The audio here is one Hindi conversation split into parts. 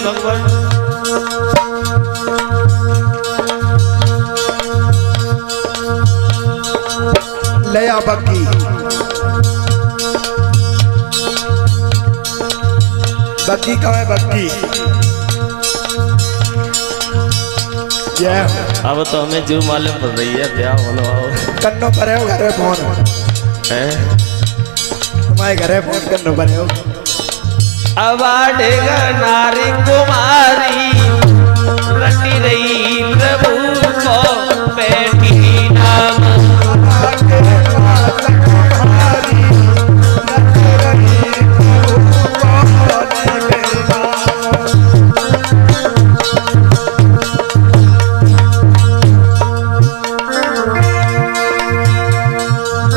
है भगवान। लया बग्गी बग्गी कहाँ है बग्गी? अब तो हमें जो मालूम पड़ रही है क्या होना हो। कन्नो पर है घर में फोन है तुम्हारे घर है फोन कन्नो पर है। अब आडेगा नारी कुमारी रटी रही प्रभु को बैठी नाम।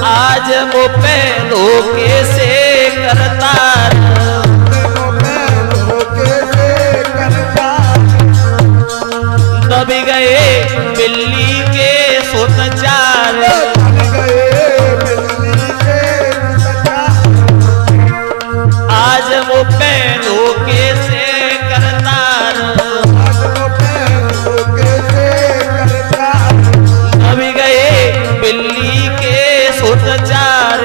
आज वो पैरों के से करता दबी गए बिल्ली के सुतचार। आज वो पैरों के से करतार दबी गए बिल्ली के सुतचार।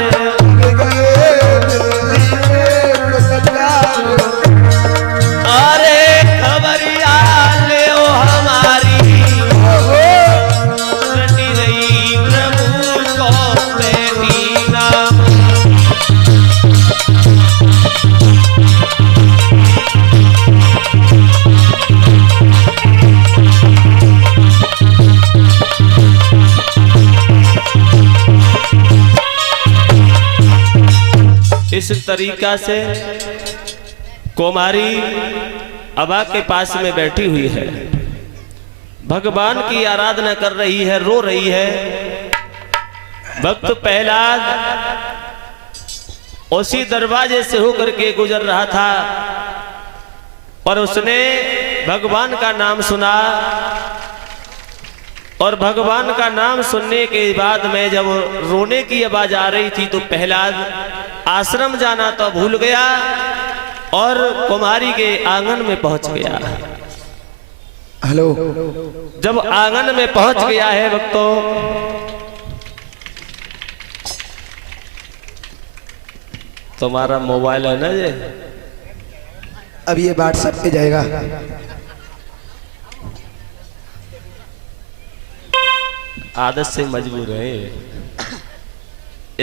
अरे खबरिया ले ओ हमारी रटी रही प्रभु को बैठी नाम। इस तरीका से कुमारी अबा के पास में बैठी हुई है, भगवान की आराधना कर रही है, रो रही है। भक्त प्रहलाद उसी दरवाजे से होकर के गुजर रहा था और उसने भगवान का नाम सुना और भगवान का नाम सुनने के बाद में जब रोने की आवाज आ रही थी तो प्रहलाद आश्रम जाना तो भूल गया और कुमारी के आंगन में पहुंच गया। हेलो जब आंगन में पहुंच गया है भक्तों, तुम्हारा मोबाइल है ना ये, अब ये व्हाट्सएप पे जाएगा। आदत से मजबूर है,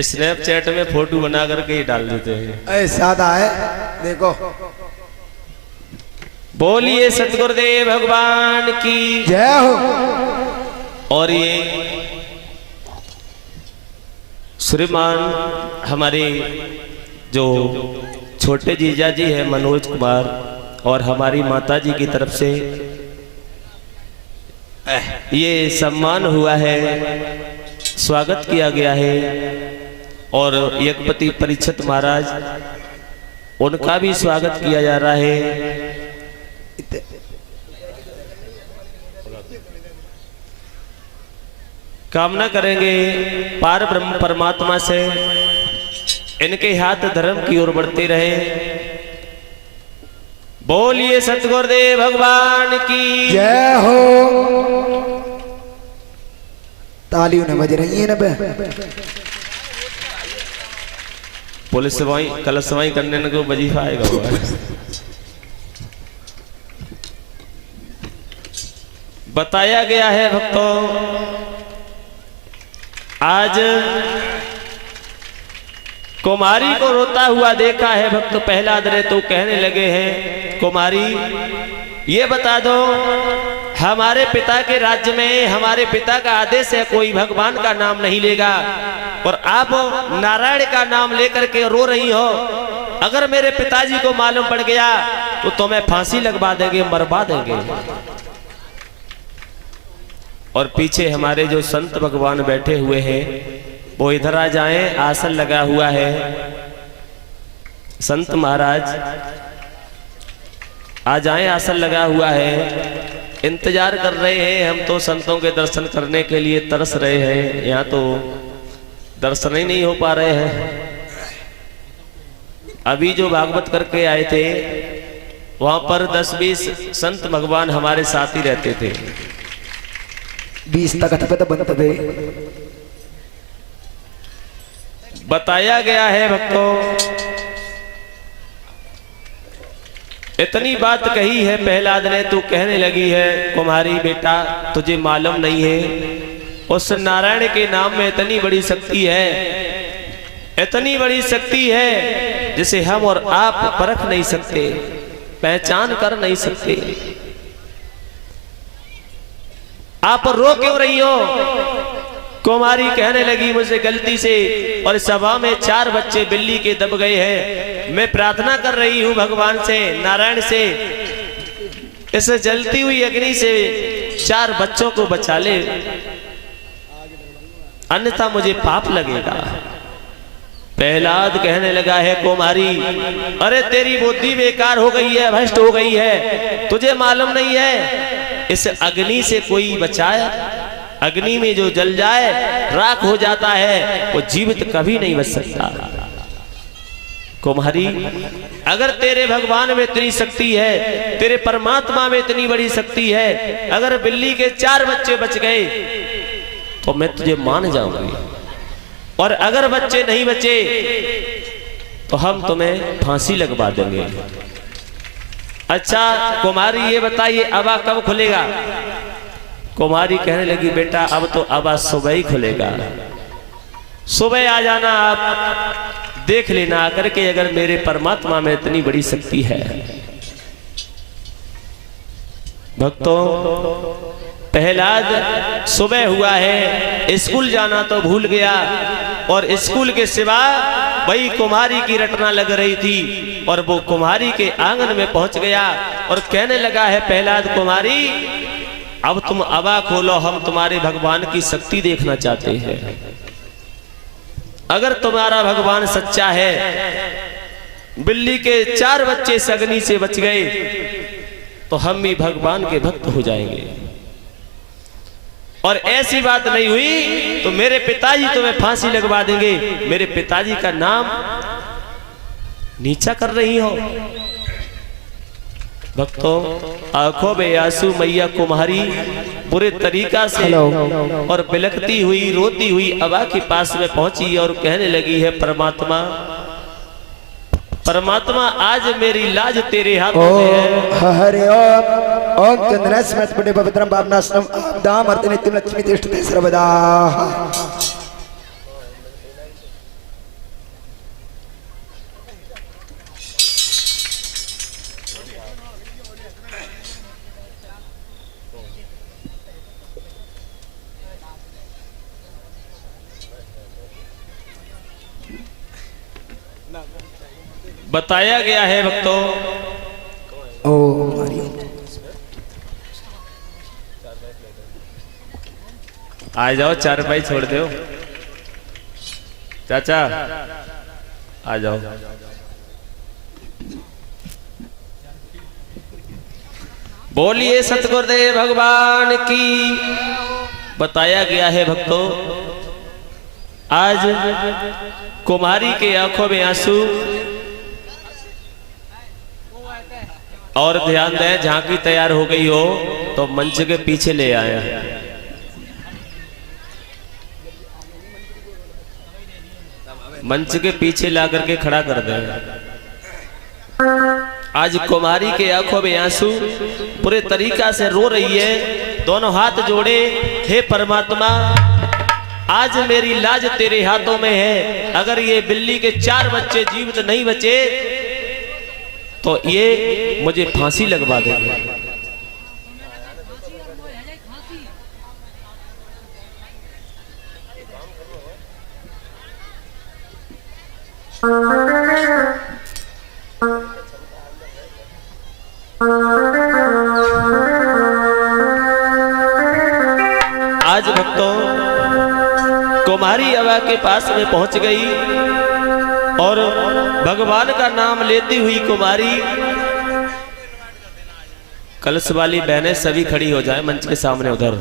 स्नैपचैट में फोटो बना करके ही डाल देते हैं। ऐसा है देखो। बोलिए सतगुरुदेव भगवान की जय हो। और ये श्रीमान हमारे जो छोटे जीजा जी है मनोज कुमार और हमारी माता जी की तरफ से ये सम्मान हुआ है, स्वागत किया गया है। और यज्ञपति परीक्षित महाराज उनका भी स्वागत किया जा रहा है। कामना करेंगे पार ब्रह्म परमात्मा से इनके हाथ धर्म की ओर बढ़ते रहे। बोलिए सतगुरुदेव भगवान की जय हो। ताली उन्हें बज रही है ना। पुलिस सवाई कल सवाई करने को वजीफा आएगा वो। बताया गया है भक्तों, आज कुमारी को रोता हुआ देखा है भक्त प्रहलाद ने, तो कहने लगे हैं कुमारी ये बता दो, हमारे पिता के राज्य में हमारे पिता का आदेश है कोई भगवान का नाम नहीं लेगा और आप नारायण का नाम लेकर के रो रही हो। अगर मेरे पिताजी को मालूम पड़ गया तो तुम्हें फांसी लगवा देंगे, मरवा देंगे। और पीछे हमारे जो संत भगवान बैठे हुए हैं वो इधर आ जाएं, आसन लगा हुआ है। संत महाराज आ जाएं, आसन लगा हुआ है, इंतजार कर रहे हैं। हम तो संतों के दर्शन करने के लिए तरस रहे हैं, यहाँ तो दर्शन ही नहीं हो पा रहे हैं। अभी जो भागवत करके आए थे वहां पर 10-20 संत भगवान हमारे साथ ही रहते थे। 20 तक तो बनते थे। बताया गया है भक्तों, इतनी बात कही है प्रहलाद ने, तू कहने लगी है कुमारी बेटा तुझे मालूम नहीं है उस नारायण के नाम में इतनी बड़ी शक्ति है, इतनी बड़ी शक्ति है जिसे हम और आप परख नहीं सकते, पहचान कर नहीं सकते। आप रो क्यों रही हो? कुमारी कहने लगी मुझे गलती से और सभा में 4 बच्चे बिल्ली के दब गए हैं। मैं प्रार्थना कर रही हूं भगवान से, नारायण से, इस जलती हुई अग्नि से 4 बच्चों को बचा ले, अन्यथा मुझे पाप लगेगा। प्रहलाद कहने लगा है कुमारी अरे तेरी बुद्धि बेकार हो गई है, भ्रष्ट हो गई है, तुझे मालूम नहीं है इस अग्नि से कोई बचाए, अग्नि में जो जल जाए राख हो जाता है वो जीवित कभी नहीं बच सकता। कुमारी अगर तेरे भगवान में इतनी शक्ति है, तेरे परमात्मा में इतनी बड़ी शक्ति है, अगर बिल्ली के 4 बच्चे बच गए तो मैं तुझे मान जाऊंगी, और अगर बच्चे नहीं बचे तो हम तुम्हें फांसी लगवा देंगे। अच्छा कुमारी ये बताइए अबा कब खुलेगा? कुमारी कहने लगी बेटा अब तो अबा सुबह ही खुलेगा, सुबह आ जाना, आप देख लेना आकर के अगर मेरे परमात्मा में इतनी बड़ी शक्ति है। भक्तों प्रहलाद सुबह हुआ है, स्कूल जाना तो भूल गया, और स्कूल के सिवा वही कुमारी की रटना लग रही थी, और वो कुमारी के आंगन में पहुंच गया और कहने लगा है प्रहलाद कुमारी अब तुम अबा खोलो, हम तुम्हारे भगवान की शक्ति देखना चाहते हैं। अगर तुम्हारा भगवान सच्चा है, बिल्ली के 4 बच्चे इस अग्नि से बच गए तो हम भी भगवान के भक्त हो जाएंगे, और ऐसी बात नहीं हुई तो मेरे पिताजी तुम्हें फांसी लगवा देंगे। मेरे पिताजी का नाम नीचा कर रही हो। भक्तों आंखों में आंसू मैया कुमारी बुरे तरीका से और बिलखती हुई रोती हुई अबा के पास में पहुंची और कहने लगी है परमात्मा, परमात्मा आज मेरी लाज तेरे हाथों में है। हरि ओम चंद्रस्मत् पुण्य पवित्रम पावनास्नम दाम अर्थ नित्यम लक्ष्मी तिष्ठते सर्वदा। बताया गया है भक्तों, आ जाओ 4 भाई छोड़ दो, चाचा आ जाओ। बोलिए सतगुरुदेव भगवान की। बताया गया है भक्तों आज कुमारी के आंखों में आंसू, और ध्यान दें झांकी तैयार हो गई हो तो मंच के पीछे ले आया। मंच के पीछे ला करके खड़ा कर दे। आज कुमारी के आंखों में आंसू, पूरे तरीका से रो रही है, दोनों हाथ जोड़े, हे परमात्मा आज मेरी लाज तेरे हाथों में है, अगर ये बिल्ली के 4 बच्चे जीवित नहीं बचे तो ये मुझे फांसी लगवा देंगे। आज भक्तों कुमारी अबा के पास में पहुंच गई और भगवान का नाम लेती हुई कुमारी, कलश वाली बहनें सभी खड़ी हो जाए मंच के सामने उधर।